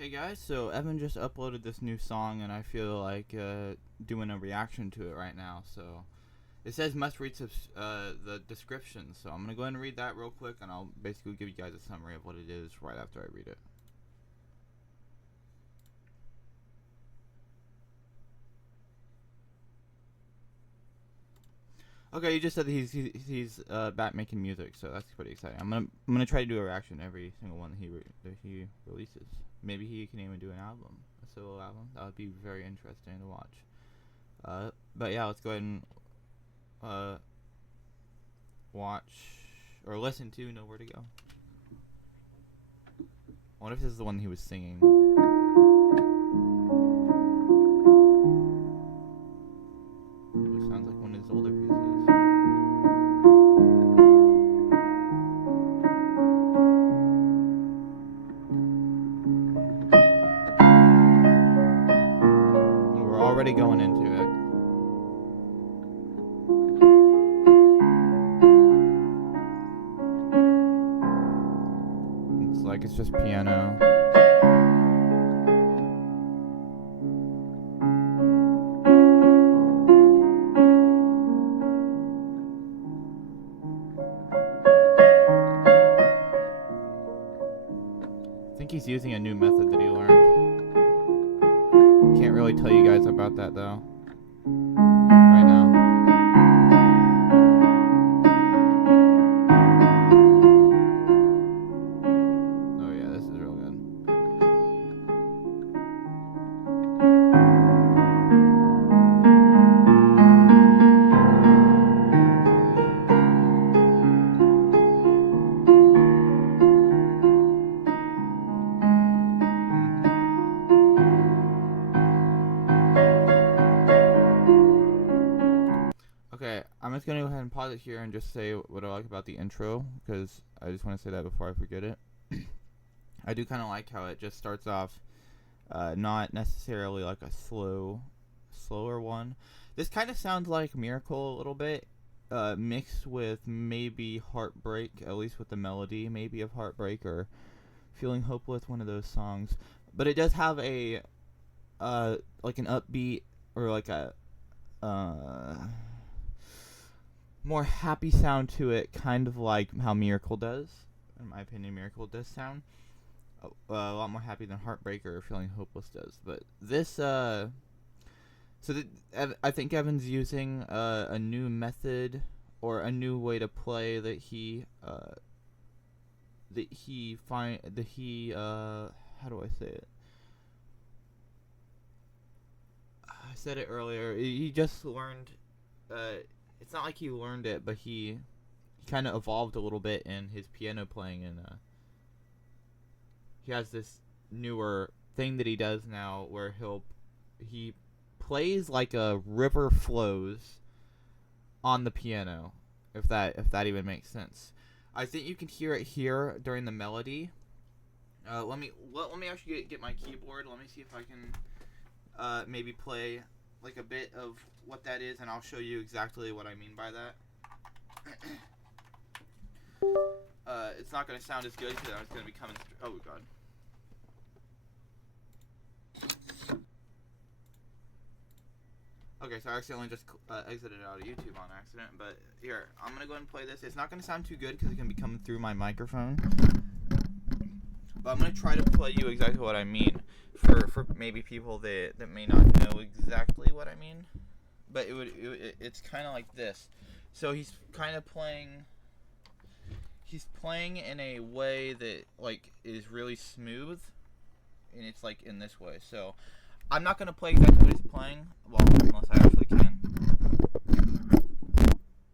Hey guys, so Evan just uploaded this new song and I feel like doing a reaction to it right now. So it says must read the description, so I'm going to go ahead and read that real quick and I'll basically give you guys a summary of what it is right after I read it. Okay, you just said that he's back making music, so that's pretty exciting. I'm gonna try to do a reaction every single one that he releases. Maybe he can even do an album, a solo album. That would be very interesting to watch. But yeah, let's go ahead and watch or listen to Nowhere to Go. I wonder if this is the one he was singing. It sounds like one of his older pieces. We're already going into it. It's like it's just piano. I think he's using a new method that he learned. Can't really tell you guys about that though. Right now. Oh yeah, this is real good. Okay, I'm just gonna go ahead and pause it here and just say what I like about the intro, because I just want to say that before I forget it. I do kind of like how it just starts off not necessarily like a slower one. This kind of sounds like Miracle a little bit, mixed with maybe Heartbreak, at least with the melody, maybe of Heartbreak or Feeling Hopeless, one of those songs. But it does have a like an upbeat or like a more happy sound to it, kind of like how Miracle does. In my opinion, Miracle does sound a lot more happy than Heartbreak or Feeling Hopeless does. But this, I think Evan's using a new method or a new way to play that he how do I say it? I said it earlier. He just learned. It's not like he learned it, but he kind of evolved a little bit in his piano playing, and he has this newer thing that he does now where he plays like a river flows on the piano, if that even makes sense. I think you can hear it here during the melody. Let me actually get my keyboard. Let me see if I can maybe play like a bit of what that is, and I'll show you exactly what I mean by that. It's not going to sound as good because it's going to be coming. Oh god. Okay, so I accidentally just exited out of YouTube on accident, but here, I'm going to go ahead and play this. It's not going to sound too good because it's going to be coming through my microphone. But I'm going to try to play you exactly what I mean for maybe people that may not know exactly what I mean. But it's kind of like this. So he's kind of playing in a way that like is really smooth, and it's like in this way. So I'm not going to play exactly what he's playing, well, unless I actually can.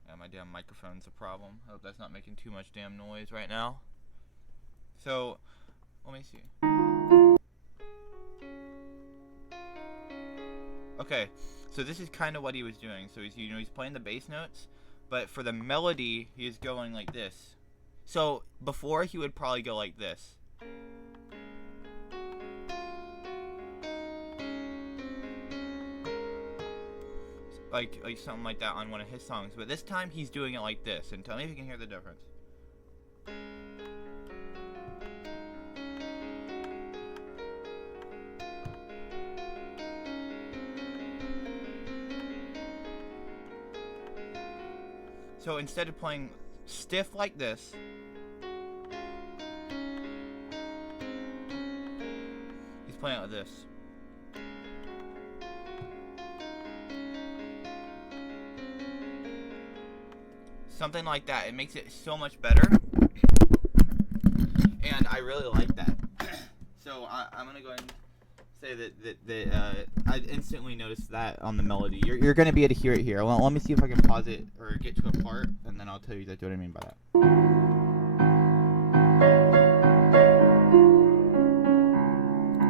Yeah, my damn microphone's a problem. I hope that's not making too much damn noise right now. So let me see. Okay, so this is kind of what he was doing. So he's playing the bass notes, but for the melody, he's going like this. So before he would probably go like this. Like something like that on one of his songs. But this time he's doing it like this. And tell me if you can hear the difference. So instead of playing stiff like this, he's playing it like this. Something like that. It makes it so much better. And I really like that. So I'm going to go ahead and say that I instantly noticed that on the melody. You're going to be able to hear it here. Well, let me see if I can pause it or get to a part, and then I'll tell you exactly what I mean by that.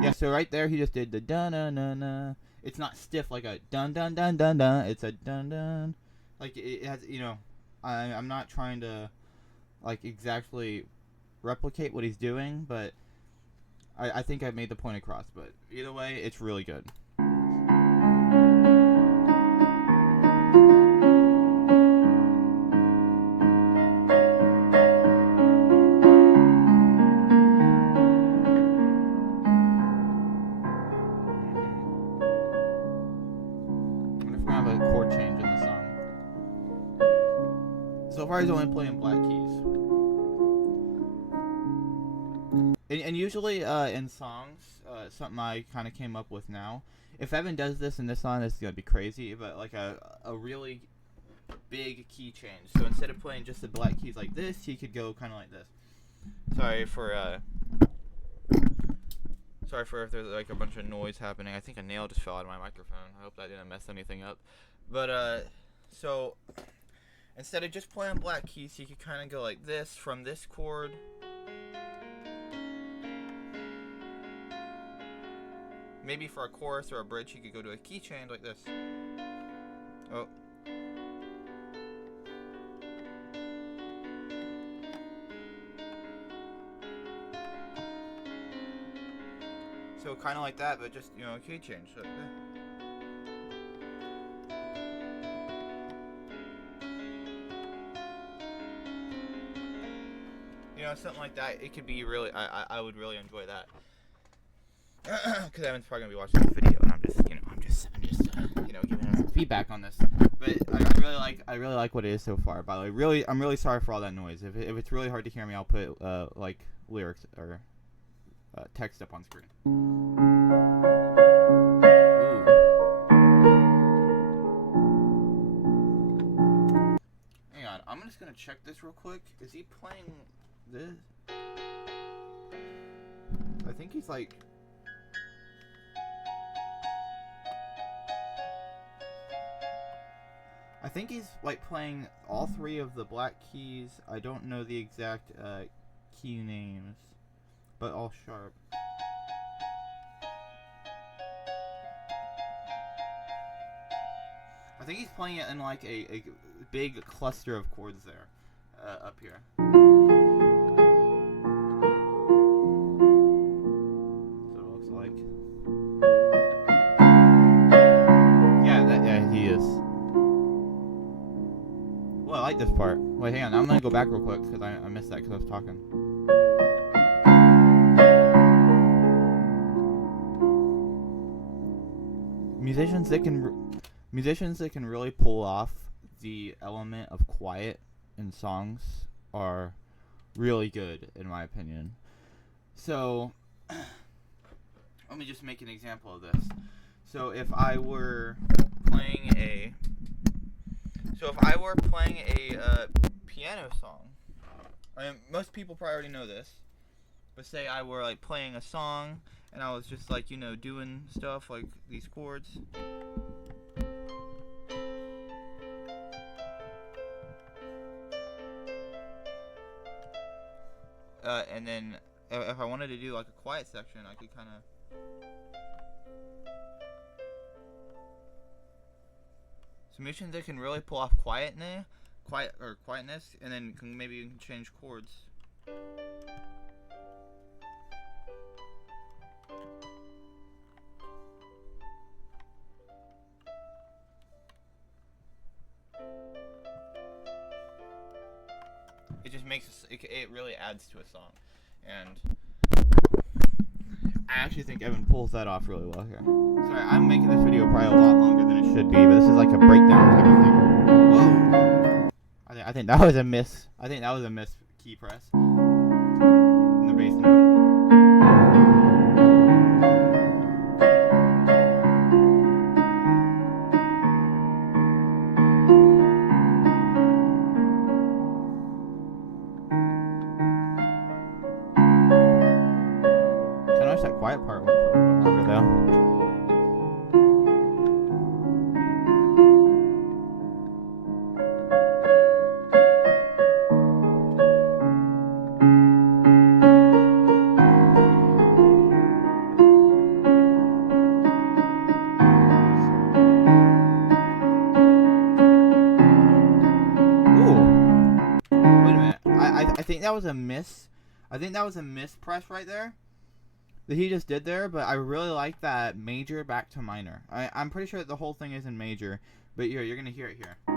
Yeah, so right there he just did the dun-dun-dun-dun. It's not stiff like a dun-dun-dun-dun-dun. It's a dun-dun. Like, it has, you know, I'm not trying to, like, exactly replicate what he's doing, but I think I've made the point across. But either way, it's really good. What if we have a chord change in the song? So far, he's only playing black keys. And usually in songs, something I kind of came up with now, if Evan does this in this song, it's going to be crazy, but like a really big key change. So instead of playing just the black keys like this, he could go kind of like this. Sorry for if there's like a bunch of noise happening. I think a nail just fell out of my microphone. I hope that didn't mess anything up. But so instead of just playing black keys, he could kind of go like this from this chord. Maybe for a chorus or a bridge, you could go to a key change like this. Oh. So kind of like that, but just, you know, a key change. So, you know, something like that. It could be really, I would really enjoy that. Because Evan's probably gonna be watching this video, and I'm just giving him some feedback on this. But I really like what it is so far. By the way, I'm really sorry for all that noise. If it's really hard to hear me, I'll put like lyrics or text up on screen. Ooh. Hang on, I'm just gonna check this real quick. Is he playing this? I think he's like. I think he's like playing all three of the black keys. I don't know the exact key names, but all sharp. I think he's playing it in like a big cluster of chords there, up here. So it looks like. Yeah, he is. Well, I like this part. Wait, hang on. I'm gonna go back real quick because I missed that because I was talking. Musicians that can really pull off the element of quiet in songs are really good, in my opinion. So, let me just make an example of this. So if I were playing a piano song, I mean, most people probably already know this, but say I were like playing a song and I was just like, you know, doing stuff like these chords. And then if I wanted to do like a quiet section, I could kind of. So musicians that can really pull off quietness, and then maybe you can change chords. It just makes it really adds to a song, and I actually think Evan pulls that off really well here. Sorry, I'm making this video probably a lot longer than it should be, but this is like a breakdown type of thing. Whoa! I think that was a miss. I think that was a miss key press in the bass note. I noticed that quiet part went for a little bit longer though. I think that was a miss. I think that was a miss press right there that he just did there, but I really like that major back to minor. I'm pretty sure that the whole thing is in major, but you're going to hear it here. I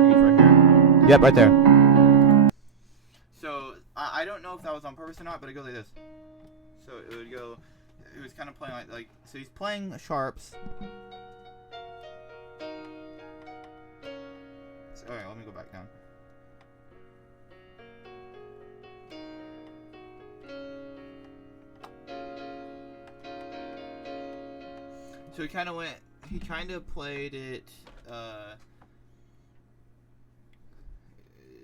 think it's right here. Yep, right there. So, I don't know if that was on purpose or not, but it goes like this. So, it would go, it was kind of playing like so he's playing sharps. Alright, let me go back down. So he kind of played it,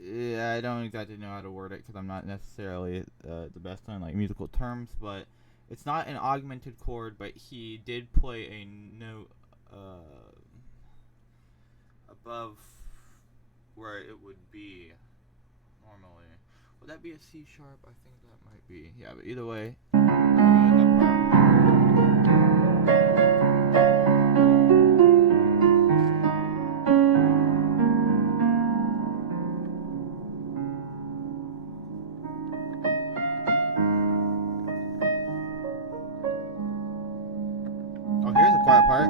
yeah, I don't exactly know how to word it because I'm not necessarily the best on like musical terms, but it's not an augmented chord, but he did play a note above where it would be normally. Would that be a C sharp? I think that might be. Yeah, but either way. Oh, here's a quiet part.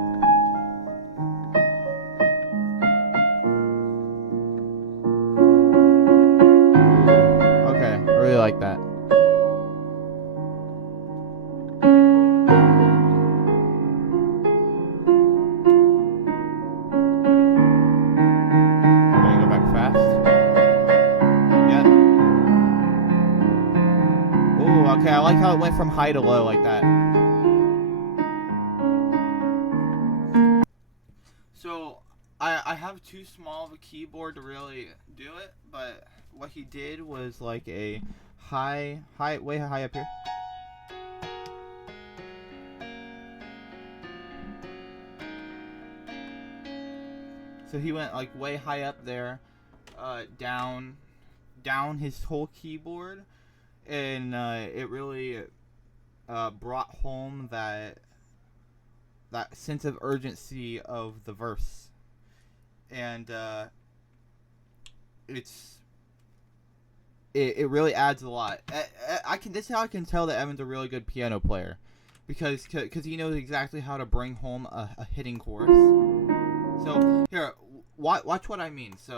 Like that. Let me go back fast. Yeah. Ooh, okay, I like how it went from high to low like that. So, I have too small of a keyboard to really do it, but what he did was like a way high up here. So he went like way high up there, down his whole keyboard, and it really brought home that sense of urgency of the verse, and it really adds a lot. This is how I can tell that Evan's a really good piano player, because he knows exactly how to bring home a hitting chorus. So here, watch what I mean. So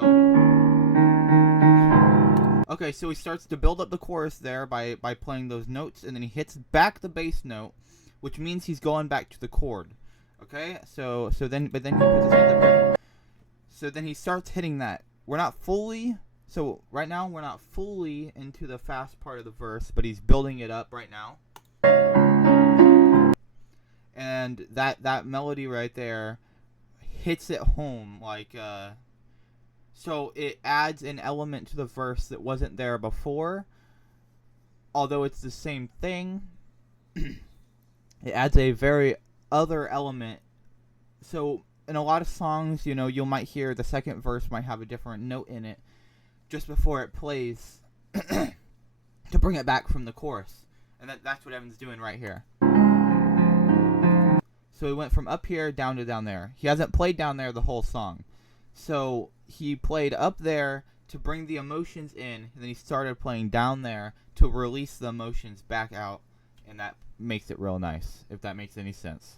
okay, so he starts to build up the chorus there by playing those notes, and then he hits back the bass note, which means he's going back to the chord. Okay, but then he puts his hands up here. So then he starts hitting that. So right now we're not fully into the fast part of the verse, but he's building it up right now. And that melody right there hits it home, like so it adds an element to the verse that wasn't there before. Although it's the same thing, it adds a very other element. So in a lot of songs, you might hear the second verse might have a different note in it just before it plays to bring it back from the chorus. And that's what Evan's doing right here. So he went from up here down to down there. He hasn't played down there the whole song. So he played up there to bring the emotions in, and then he started playing down there to release the emotions back out, and that makes it real nice, if that makes any sense.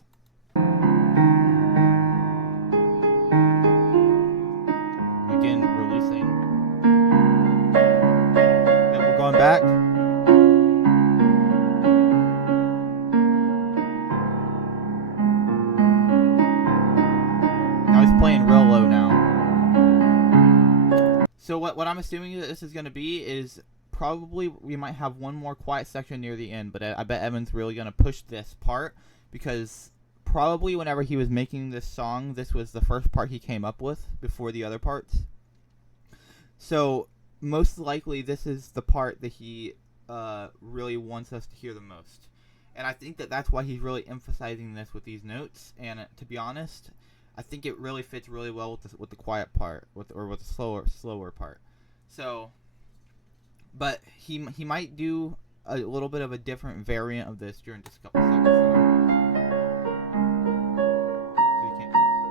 Again, releasing. Yep, we're going back. So what I'm assuming that this is going to be is probably we might have one more quiet section near the end, but I bet Evan's really going to push this part because probably whenever he was making this song, this was the first part he came up with before the other parts. So most likely this is the part that he really wants us to hear the most. And I think that that's why he's really emphasizing this with these notes. And to be honest, I think it really fits really well with the quiet part, with the slower part. So, but he might do a little bit of a different variant of this during just a couple seconds.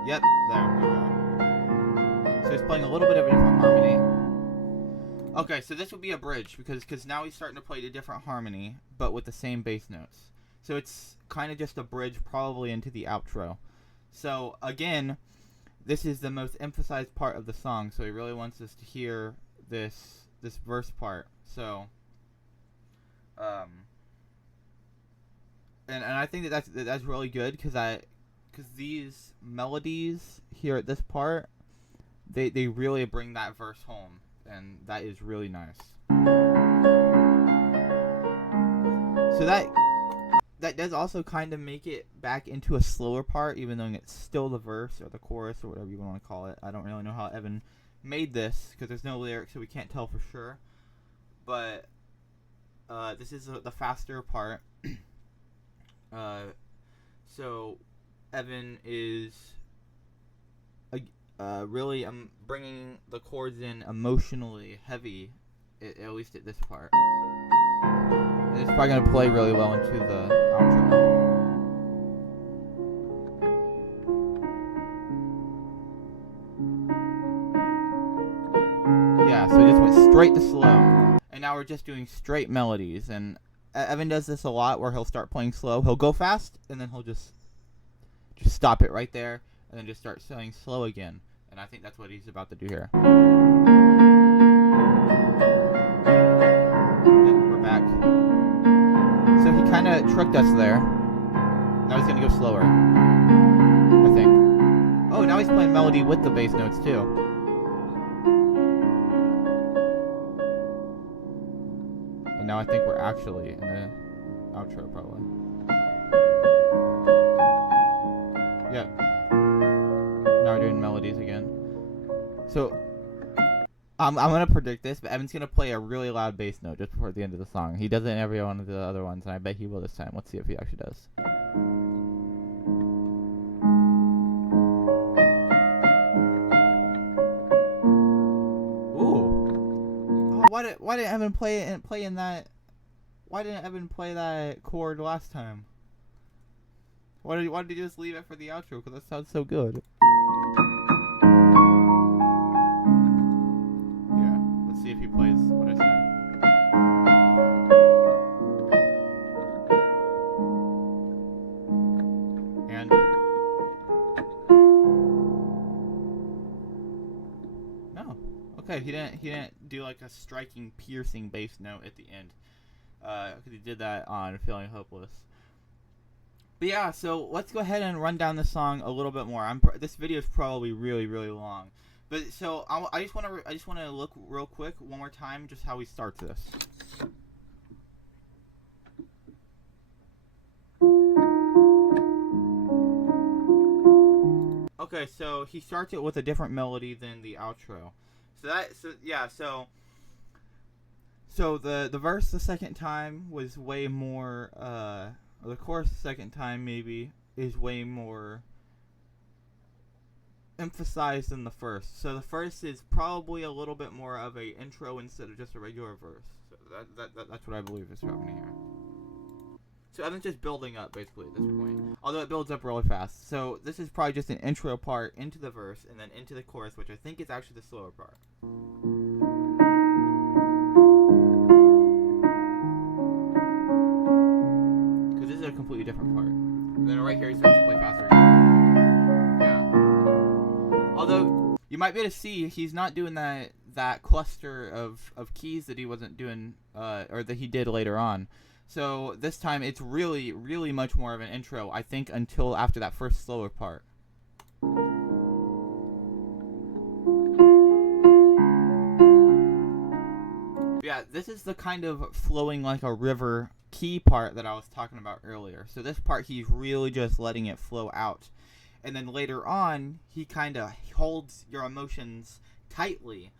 Yep, there we go. So he's playing a little bit of a different harmony. Okay, so this would be a bridge because now he's starting to play a different harmony, but with the same bass notes. So it's kind of just a bridge probably into the outro. So again, this is the most emphasized part of the song, so he really wants us to hear this verse part. So and I think that's really good because these melodies here at this part, they really bring that verse home, and that is really nice. So that does also kind of make it back into a slower part, even though it's still the verse or the chorus or whatever you want to call it. I don't really know how Evan made this because there's no lyrics, so we can't tell for sure. But this is the faster part. So Evan is really bringing the chords in emotionally heavy, at least at this part. And it's probably going to play really well into the outro. Yeah, so it just went straight to slow. And now we're just doing straight melodies. And Evan does this a lot where he'll start playing slow. He'll go fast, and then he'll just stop it right there, and then just start playing slow again. And I think that's what he's about to do here. Yep, we're back. So he kind of tricked us there. Now he's going to go slower, I think. Oh, now he's playing melody with the bass notes too. And now I think we're actually in the outro probably. Yep. Now we're doing melodies again. So I'm gonna predict this, but Evan's gonna play a really loud bass note just before the end of the song. He does it in every one of the other ones, and I bet he will this time. Let's see if he actually does. Ooh. Oh, why didn't Evan play in that? Why didn't Evan play that chord last time? Why did you just leave it for the outro? Because that sounds so good. Yeah, let's see if he plays what I said. And no, okay, he didn't do like a striking, piercing bass note at the end. Because he did that on Feeling Hopeless. But yeah, so let's go ahead and run down the song a little bit more. This video is probably really, really long, but so I just want to look real quick one more time just how he starts this. Okay, so he starts it with a different melody than the outro. So the verse the second time was way more. Or the chorus the second time maybe is way more emphasized than the first. So the first is probably a little bit more of a intro instead of just a regular verse. So that's what I believe is happening here. So Evan's just building up basically at this point. Although it builds up really fast. So this is probably just an intro part into the verse and then into the chorus, which I think is actually the slower part. This is a completely different part. And then right here he starts to play faster again. Yeah. Although you might be able to see he's not doing that cluster of keys that he wasn't doing or that he did later on. So this time it's really, really much more of an intro, I think, until after that first slower part. Yeah, this is the kind of flowing like a river key part that I was talking about earlier. So this part, he's really just letting it flow out. And then later on, he kind of holds your emotions tightly,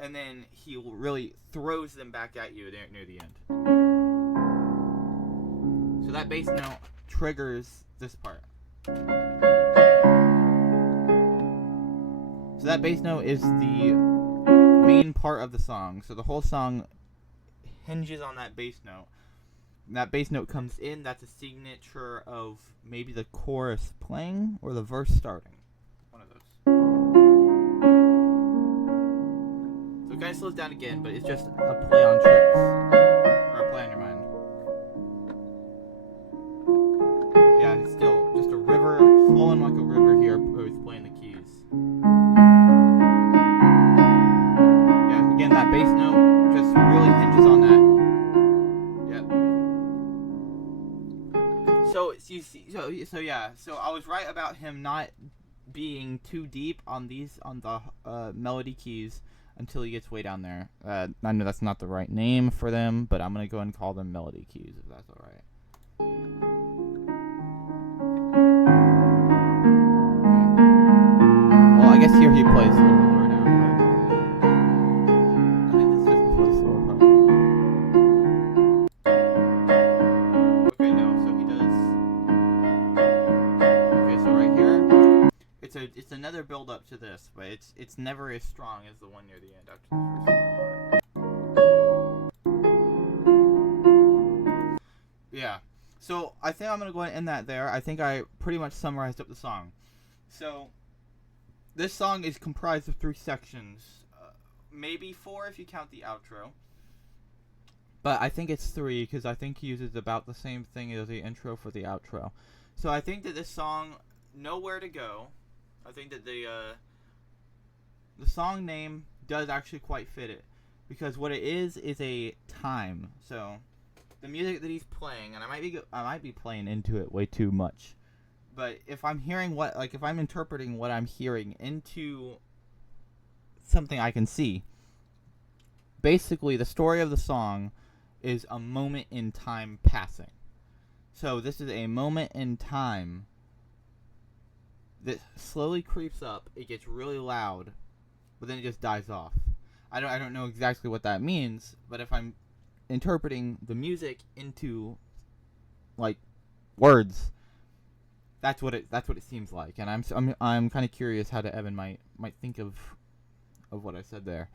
and then he really throws them back at you near the end. So that bass note triggers this part. So that bass note is the main part of the song. So the whole song hinges on that bass note. And that bass note comes in, that's a signature of maybe the chorus playing or the verse starting. One of those. So it kind of slows down again, but it's just a play on tricks. Or a play on your mind. Yeah, it's still just a river, flowing like a river here, who's playing the keys. Yeah, again, that bass note just really hinges on that. So you see, so I was right about him not being too deep on the melody keys until he gets way down there. I know that's not the right name for them, but I'm gonna go and call them melody keys if that's all right. Well, I guess here he plays a little bit lower down, but I think this is just before the solo part. Okay, no, so he does. Okay, so right here, it's another build up to this, but it's never as strong as the one near the end after the first part. Yeah. So I think I'm gonna go ahead and end that there. I think I pretty much summarized up the song. So this song is comprised of 3 sections, maybe 4 if you count the outro. But I think it's 3 because I think he uses about the same thing as the intro for the outro. So I think that this song, Nowhere to Go, I think that the song name does actually quite fit it, because what it is a time. So the music that he's playing, and I might be playing into it way too much, but if I'm hearing if I'm interpreting what I'm hearing into something I can see, basically the story of the song is a moment in time passing. So this is a moment in time that slowly creeps up. It gets really loud, but then it just dies off. I don't know exactly what that means, but if I'm interpreting the music into like words, that's what it seems like. And I'm kind of curious how Evan might think of what I said there.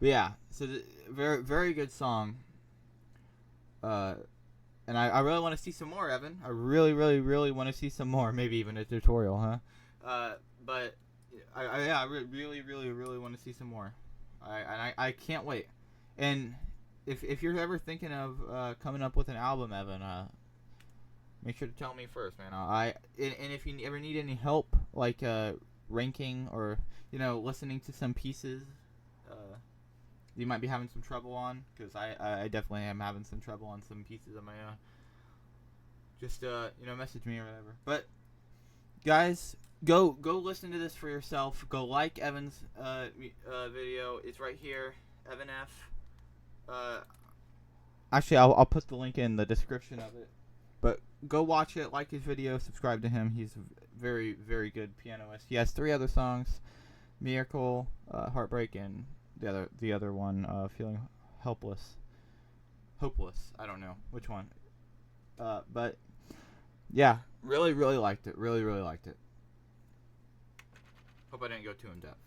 But yeah, so very very good song. And I really want to see some more, Evan. I really, really, really want to see some more. Maybe even a tutorial, huh? But I really, really, really want to see some more. I can't wait. And if you're ever thinking of coming up with an album, Evan, make sure to tell me first, man. And if you ever need any help, like ranking or listening to some pieces, you might be having some trouble on, because I definitely am having some trouble on some pieces of my own. Just message me or whatever. But guys, go listen to this for yourself. Go like Evan's video. It's right here, Evan F. Actually, I'll put the link in the description of it. But go watch it, like his video, subscribe to him. He's a very, very good pianist. He has 3 other songs: Miracle, Heartbreak, and the other one, Feeling Hopeless. I don't know which one. But yeah, really, really liked it. Really, really liked it. Hope I didn't go too in depth.